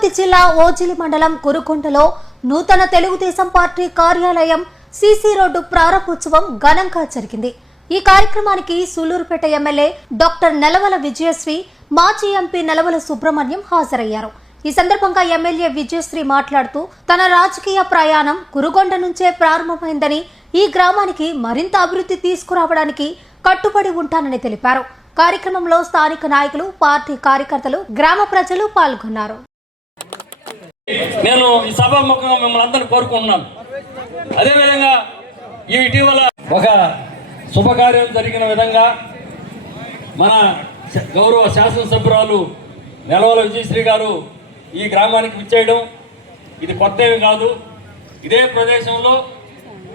తిరుపతి జిల్లా ఓజిలి మండలం కురుకొండలో నూతన తెలుగుదేశం పార్టీ కార్యాలయం సీసీ రోడ్డు ప్రారంభోత్సవం ఘనంగా జరిగింది. ఈ కార్యక్రమానికి సూలూరుపేట ఎమ్మెల్యే డాక్టర్ నెలవల విజయశ్రీ, మాజీ ఎంపీ నెలవల సుబ్రహ్మణ్యం హాజరయ్యారు. ఈ సందర్భంగా ఎమ్మెల్యే విజయశ్రీ మాట్లాడుతూ తన రాజకీయ ప్రయాణం కురుకొండ నుంచే ప్రారంభమైందని, ఈ గ్రామానికి మరింత అభివృద్ధి తీసుకురావడానికి కట్టుబడి ఉంటానని తెలిపారు. కార్యక్రమంలో స్థానిక నాయకులు, పార్టీ కార్యకర్తలు, గ్రామ ప్రజలు పాల్గొన్నారు. నేను ఈ సభాముఖంగా మిమ్మల్ని అందరినీ కోరుకుంటున్నాను. అదేవిధంగా ఇటీవల ఒక శుభకార్యం జరిగిన విధంగా మన గౌరవ శాసనసభ్యురాలు నెలవల విజయశ్రీ గారు ఈ గ్రామానికి విచ్చేయడం ఇది కొత్త ఏమి కాదు. ఇదే ప్రదేశంలో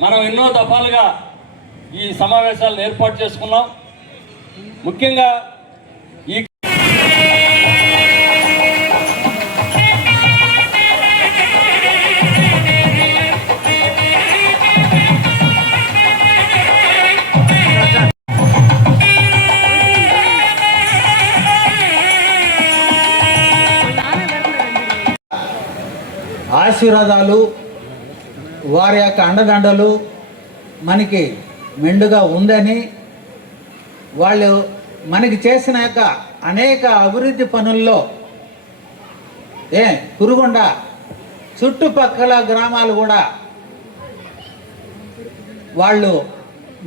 మనం ఎన్నో దఫాలుగా ఈ సమావేశాలను ఏర్పాటు చేసుకున్నాం. ముఖ్యంగా ఈ ఆశీర్వాదాలు, వారి యొక్క అండదండలు మనకి మెండుగా ఉందని, వాళ్ళు మనకి చేసిన యొక్క అనేక అభివృద్ధి పనుల్లో కురుకొండ చుట్టుపక్కల గ్రామాలు కూడా వాళ్ళు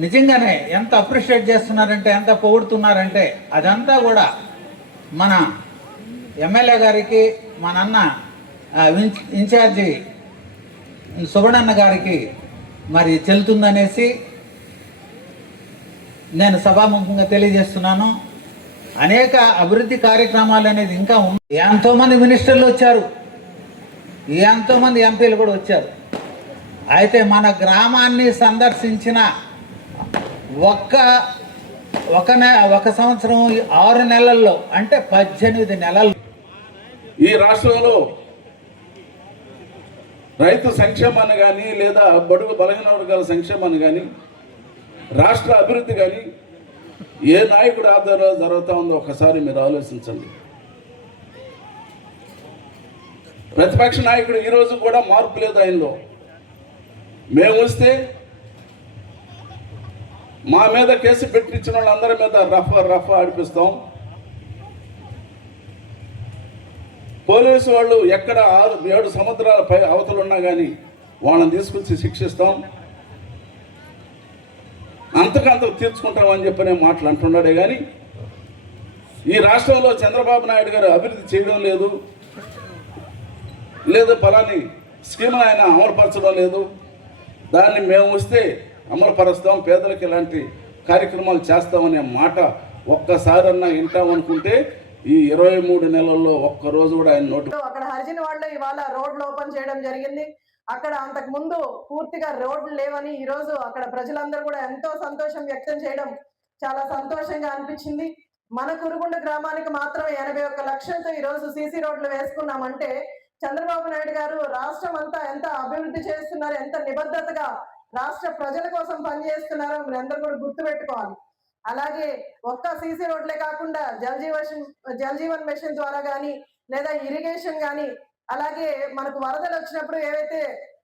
నిజంగానే ఎంత అప్రిషియేట్ చేస్తున్నారంటే, ఎంత పొగుడుతున్నారంటే అదంతా కూడా మన ఎమ్మెల్యే గారికి, మన అన్న ఇన్ఛార్జి సుబ్బణన్న గారికి మరి చెల్లుతుందనేసి నేను సభాముఖంగా తెలియజేస్తున్నాను. అనేక అభివృద్ధి కార్యక్రమాలు అనేది ఇంకా ఉంది. ఎంతోమంది మినిస్టర్లు వచ్చారు, ఎంతోమంది ఎంపీలు కూడా వచ్చారు. అయితే మన గ్రామాన్ని సందర్శించిన ఒక సంవత్సరం 6 నెలల్లో, అంటే 18 నెలలు ఈ రాష్ట్రంలో రైతు సంక్షేమాన్ని కానీ, లేదా బడుగు బలహీన వర్గాల సంక్షేమాన్ని కానీ, రాష్ట్ర అభివృద్ధి కానీ ఏ నాయకుడు ఆధ్వర్యంలో జరుగుతూ ఉందో ఒకసారి మీరు ఆలోచించండి. ప్రతిపక్ష నాయకుడు ఈరోజు కూడా మార్పు లేదు ఆయనలో. మేము వస్తే మా మీద కేసు పెట్టించిన వాళ్ళందరి మీద రఫా ఆడిపిస్తాం. పోలీసు వాళ్ళు ఎక్కడ 6-7 సముద్రాల పై అవతలు ఉన్నా కానీ వాళ్ళని తీసుకొచ్చి శిక్షిస్తాం, అంతకంత తీర్చుకుంటామని చెప్పనే మాటలు అంటున్నాడే కానీ ఈ రాష్ట్రంలో చంద్రబాబు నాయుడు గారు అభివృద్ధి చేయడం లేదు, లేదా ఫలాని స్కీమ్ ఆయన అమలుపరచడం లేదు, దాన్ని మేము వస్తే అమలుపరుస్తాం, పేదలకు ఇలాంటి కార్యక్రమాలు చేస్తామనే మాట ఒక్కసారన్నా వింటామనుకుంటే ఈ 23 నెలల్లో ఒక్కరోజు కూడా ఆయన నోటు. అక్కడ హరిజన వాళ్ళు ఇవాళ రోడ్లు ఓపెన్ చేయడం జరిగింది. అక్కడ అంతకు ముందు పూర్తిగా రోడ్లు లేవని ఈ రోజు అక్కడ ప్రజలందరూ కూడా ఎంతో సంతోషం వ్యక్తం చేయడం చాలా సంతోషంగా అనిపించింది. మన కురుకొండ గ్రామానికి మాత్రం 81 లక్షలతో ఈ రోజు సీసీ రోడ్లు వేసుకున్నామంటే చంద్రబాబు నాయుడు గారు రాష్ట్రం అంతా ఎంత అభివృద్ధి చేస్తున్నారు, ఎంత నిబద్ధతగా రాష్ట్ర ప్రజల కోసం పనిచేస్తున్నారో మీరందరూ కూడా గుర్తుపెట్టుకోవాలి. అలాగే ఒక్క సీసీ రోడ్లే కాకుండా జల్ జీవన్ మిషన్ ద్వారా కానీ, లేదా ఇరిగేషన్ కానీ, అలాగే మనకు వరదలు వచ్చినప్పుడు ఏవైతే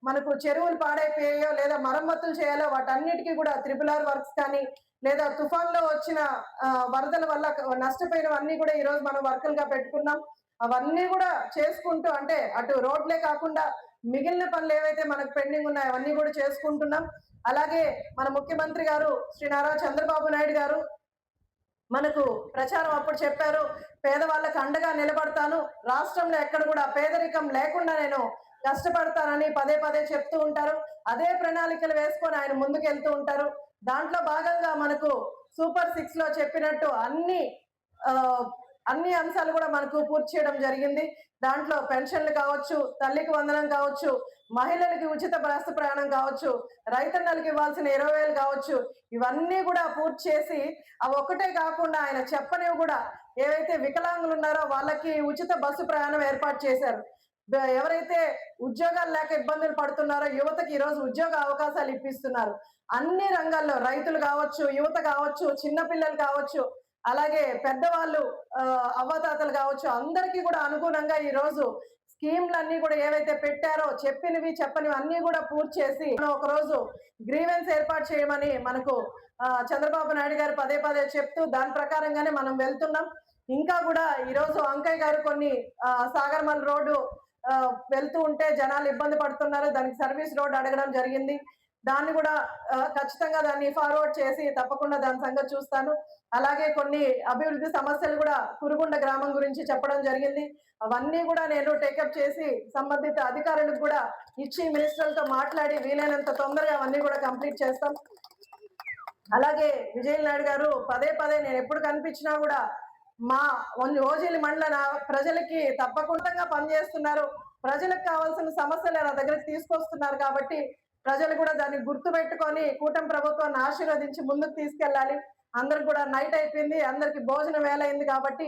మనకు చెరువులు పాడైపోయాయో లేదా మరమ్మతులు చేయాలో వాటన్నిటికీ కూడా RRR వర్క్స్ కానీ, లేదా తుఫాన్లో వచ్చిన వరదల వల్ల నష్టపోయినవన్నీ కూడా ఈ రోజు మనం వర్కులుగా పెట్టుకున్నాం. అవన్నీ కూడా చేసుకుంటూ, అంటే అటు రోడ్లే కాకుండా మిగిలిన పనులు ఏవైతే మనకు పెండింగ్ ఉన్నాయో అవన్నీ కూడా చేసుకుంటున్నాం. అలాగే మన ముఖ్యమంత్రి గారు శ్రీ నారా చంద్రబాబు నాయుడు గారు మనకు ప్రచారం అప్పుడు చెప్పారు, పేదవాళ్ళకు అండగా నిలబడతాను, రాష్ట్రంలో ఎక్కడ కూడా పేదరికం లేకుండా నేను కష్టపడతానని పదే చెప్తూ ఉంటారు. అదే ప్రణాళికలు వేసుకొని ఆయన ముందుకు వెళ్తూ ఉంటారు. దాంట్లో భాగంగా మనకు సూపర్ 6 లో చెప్పినట్టు అన్ని అంశాలు కూడా మనకు పూర్తి చేయడం జరిగింది. దాంట్లో పెన్షన్లు కావచ్చు, తల్లికి వందనం కావచ్చు, మహిళలకి ఉచిత బస్సు ప్రయాణం కావచ్చు, రైతన్నలకు ఇవ్వాల్సిన 20,000 కావచ్చు, ఇవన్నీ కూడా పూర్తి చేసి అవి ఒక్కటే కాకుండా ఆయన చెప్పనివి కూడా ఏవైతే వికలాంగులు ఉన్నారో వాళ్ళకి ఉచిత బస్సు ప్రయాణం ఏర్పాటు చేశారు. ఎవరైతే ఉద్యోగాలు లేక ఇబ్బందులు పడుతున్నారో యువతకి ఈరోజు ఉద్యోగ అవకాశాలు ఇప్పిస్తున్నారు. అన్ని రంగాల్లో రైతులు కావచ్చు, యువత కావచ్చు, చిన్నపిల్లలు కావచ్చు, అలాగే పెద్దవాళ్ళు అవ్వాతాతలు కావచ్చు, అందరికీ కూడా అనుగుణంగా ఈ రోజు స్కీమ్లన్నీ కూడా ఏవైతే పెట్టారో చెప్పినవి చెప్పనివి అన్ని కూడా పూర్తి చేసి ఒక రోజు గ్రీవెన్స్ ఏర్పాటు చేయమని మనకు చంద్రబాబు నాయుడు గారు పదే పదే చెప్తూ దాని ప్రకారంగానే మనం వెళ్తున్నాం. ఇంకా కూడా ఈరోజు అంకయ్య గారు కొన్ని సాగర్మల్ రోడ్డు వెళ్తూ ఉంటే జనాలు ఇబ్బంది పడుతున్నారు, దానికి సర్వీస్ రోడ్ అడగడం జరిగింది. దాన్ని కూడా ఖచ్చితంగా దాన్ని ఫార్వర్డ్ చేసి తప్పకుండా దాని సంగతి చూస్తాను. అలాగే కొన్ని అభివృద్ధి సమస్యలు కూడా కురుగుండ గ్రామం గురించి చెప్పడం జరిగింది. అవన్నీ కూడా నేను టేకప్ చేసి సంబంధిత అధికారులకు కూడా ఇచ్చి మినిస్టర్లతో మాట్లాడి వీలైనంత తొందరగా అవన్నీ కూడా కంప్లీట్ చేస్తాం. అలాగే విజయ్ నాయుడు గారు పదే పదే నేను ఎప్పుడు కనిపించినా కూడా మా ఓజిలి మండల ప్రజలకి తప్పకుండా పనిచేస్తున్నారు, ప్రజలకు కావాల్సిన సమస్యలు నా దగ్గరకు తీసుకొస్తున్నారు. కాబట్టి ప్రజలు కూడా దాన్ని గుర్తు పెట్టుకొని కూటమి ప్రభుత్వాన్ని ఆశీర్వదించి ముందుకు తీసుకెళ్ళాలి. అందరికి కూడా నైట్ అయిపోయింది, అందరికి భోజనం వేళ అయింది కాబట్టి